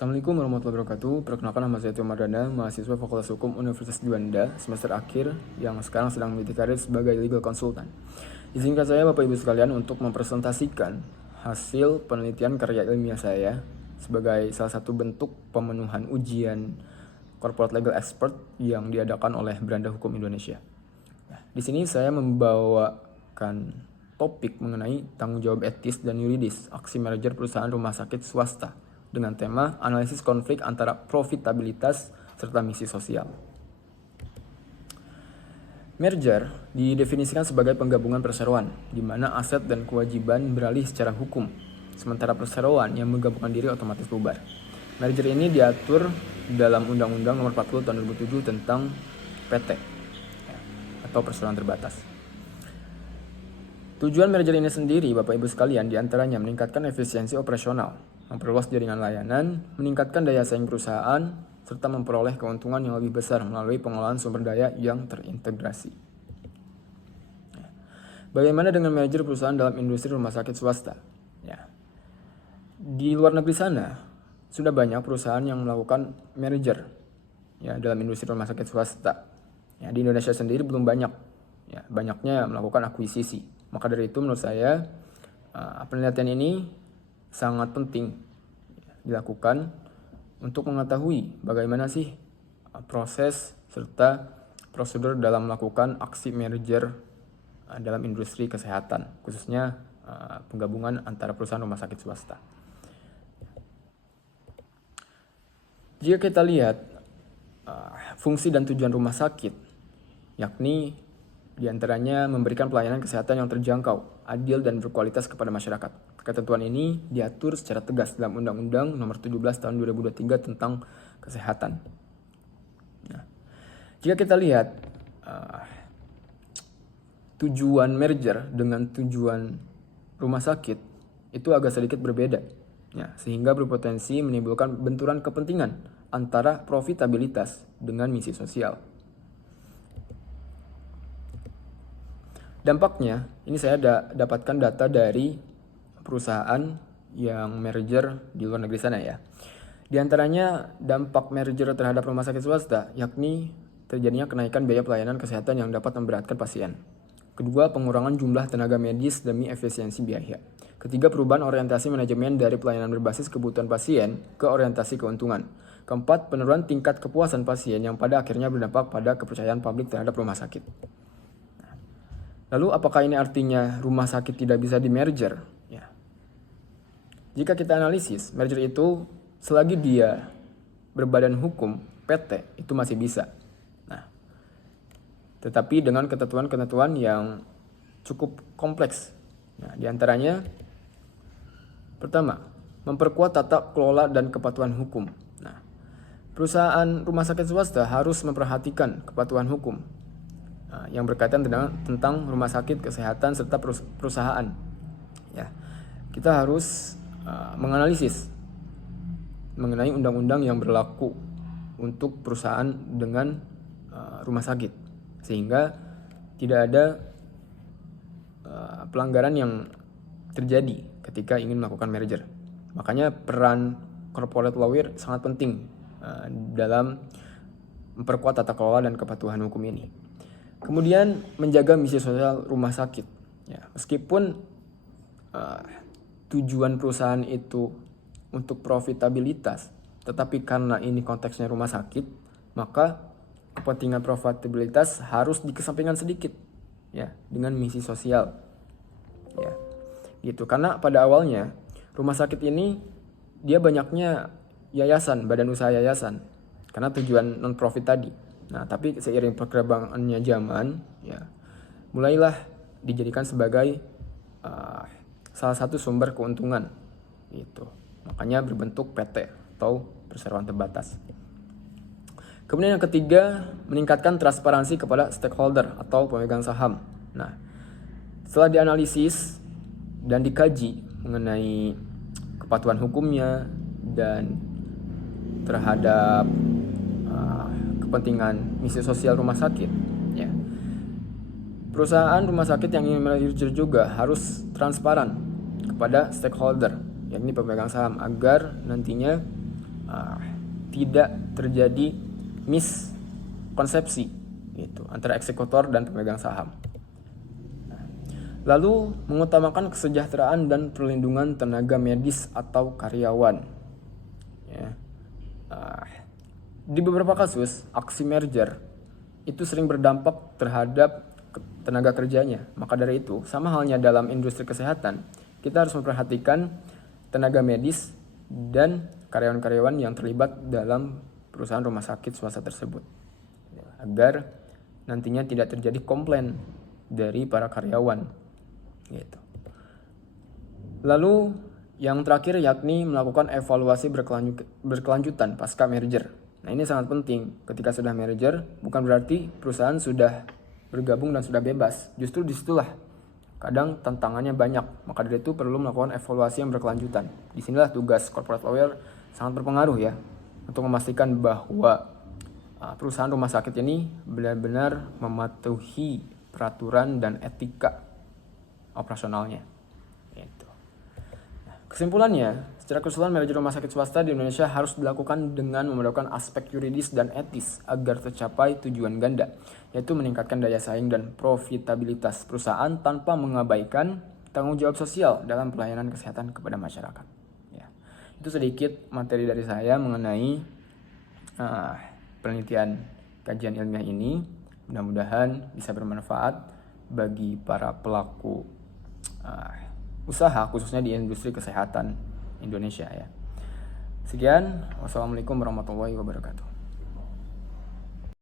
Assalamualaikum warahmatullahi wabarakatuh. Perkenalkan, nama saya Tio Mardana, mahasiswa Fakultas Hukum Universitas Juanda, semester akhir yang sekarang sedang meniti karir sebagai legal consultant. Izinkan saya Bapak Ibu sekalian untuk mempresentasikan hasil penelitian karya ilmiah saya sebagai salah satu bentuk pemenuhan ujian Corporate Legal Expert yang diadakan oleh Beranda Hukum Indonesia. Nah, di sini saya membawakan topik mengenai tanggung jawab etis dan yuridis aksi merger perusahaan rumah sakit swasta dengan tema analisis konflik antara profitabilitas serta misi sosial. Merger didefinisikan sebagai penggabungan perseroan, di mana aset dan kewajiban beralih secara hukum, sementara perseroan yang menggabungkan diri otomatis bubar. Merger ini diatur dalam Undang-Undang Nomor 40 Tahun 2007 tentang PT atau perseroan terbatas. Tujuan merger ini sendiri, Bapak Ibu sekalian, diantaranya meningkatkan efisiensi operasional, memperluas jaringan layanan, meningkatkan daya saing perusahaan, serta memperoleh keuntungan yang lebih besar melalui pengelolaan sumber daya yang terintegrasi. Bagaimana dengan merger perusahaan dalam industri rumah sakit swasta? Di luar negeri sana, sudah banyak perusahaan yang melakukan merger dalam industri rumah sakit swasta. Di Indonesia sendiri belum banyak, banyaknya melakukan akuisisi. Maka dari itu menurut saya penelitian ini sangat penting dilakukan untuk mengetahui bagaimana sih proses serta prosedur dalam melakukan aksi merger dalam industri kesehatan, khususnya penggabungan antara perusahaan rumah sakit swasta. Jika kita lihat fungsi dan tujuan rumah sakit, yakni diantaranya memberikan pelayanan kesehatan yang terjangkau, adil, dan berkualitas kepada masyarakat. Ketentuan ini diatur secara tegas dalam Undang-Undang Nomor 17 Tahun 2023 tentang Kesehatan. Nah, jika kita lihat tujuan merger dengan tujuan rumah sakit itu agak sedikit berbeda, sehingga berpotensi menimbulkan benturan kepentingan antara profitabilitas dengan misi sosial. Dampaknya, ini saya dapatkan data dari perusahaan yang merger di luar negeri sana ya. Di antaranya dampak merger terhadap rumah sakit swasta, yakni terjadinya kenaikan biaya pelayanan kesehatan yang dapat memberatkan pasien. Kedua, pengurangan jumlah tenaga medis demi efisiensi biaya. Ketiga, perubahan orientasi manajemen dari pelayanan berbasis kebutuhan pasien ke orientasi keuntungan. Keempat, penurunan tingkat kepuasan pasien yang pada akhirnya berdampak pada kepercayaan publik terhadap rumah sakit. Lalu apakah ini artinya rumah sakit tidak bisa di-merger? Jika kita analisis, merger itu selagi dia berbadan hukum, PT, itu masih bisa. Tetapi dengan ketentuan-ketentuan yang cukup kompleks. Di antaranya, pertama, memperkuat tata kelola dan kepatuhan hukum. Perusahaan rumah sakit swasta harus memperhatikan kepatuhan hukum yang berkaitan tentang rumah sakit, kesehatan, serta perusahaan. Kita harus menganalisis mengenai undang-undang yang berlaku untuk perusahaan dengan rumah sakit, sehingga tidak ada pelanggaran yang terjadi ketika ingin melakukan merger. Makanya peran corporate lawyer sangat penting dalam memperkuat tata kelola dan kepatuhan hukum ini. Kemudian menjaga misi sosial rumah sakit. Meskipun tujuan perusahaan itu untuk profitabilitas, tetapi karena ini konteksnya rumah sakit, maka kepentingan profitabilitas harus dikesampingkan sedikit, dengan misi sosial, gitu. Karena pada awalnya rumah sakit ini dia banyaknya yayasan, badan usaha yayasan, karena tujuan non profit tadi. Tapi seiring perkembangannya zaman, mulailah dijadikan sebagai salah satu sumber keuntungan, gitu. Makanya berbentuk PT atau perseroan terbatas. Kemudian yang ketiga, meningkatkan transparansi kepada stakeholder atau pemegang saham. Setelah dianalisis dan dikaji mengenai kepatuhan hukumnya dan terhadap kepentingan misi sosial rumah sakit, perusahaan rumah sakit yang ingin merger juga harus transparan kepada stakeholder, yakni pemegang saham, agar nantinya tidak terjadi miskonsepsi gitu antara eksekutor dan pemegang saham. Lalu mengutamakan kesejahteraan dan perlindungan tenaga medis atau karyawan. Ya. Di beberapa kasus, aksi merger itu sering berdampak terhadap tenaga kerjanya. Maka dari itu, sama halnya dalam industri kesehatan, kita harus memperhatikan tenaga medis dan karyawan-karyawan yang terlibat dalam perusahaan rumah sakit swasta tersebut, agar nantinya tidak terjadi komplain dari para karyawan. Gitu. Lalu yang terakhir yakni melakukan evaluasi berkelanjutan pasca merger. Nah, ini sangat penting. Ketika sudah merger, bukan berarti perusahaan sudah bergabung dan sudah bebas. Justru disitulah kadang tantangannya banyak. Maka dari itu perlu melakukan evaluasi yang berkelanjutan. Disinilah tugas corporate lawyer sangat berpengaruh ya, untuk memastikan bahwa perusahaan rumah sakit ini benar-benar mematuhi peraturan dan etika operasionalnya. Gitu. Nah, kesimpulannya, secara keseluruhan manajer rumah sakit swasta di Indonesia harus dilakukan dengan memerlukan aspek yuridis dan etis agar tercapai tujuan ganda, yaitu meningkatkan daya saing dan profitabilitas perusahaan tanpa mengabaikan tanggung jawab sosial dalam pelayanan kesehatan kepada masyarakat. Ya. Itu sedikit materi dari saya mengenai penelitian kajian ilmiah ini. Mudah-mudahan bisa bermanfaat bagi para pelaku usaha, khususnya di industri kesehatan Indonesia ya. Sekian, wassalamualaikum warahmatullahi wabarakatuh.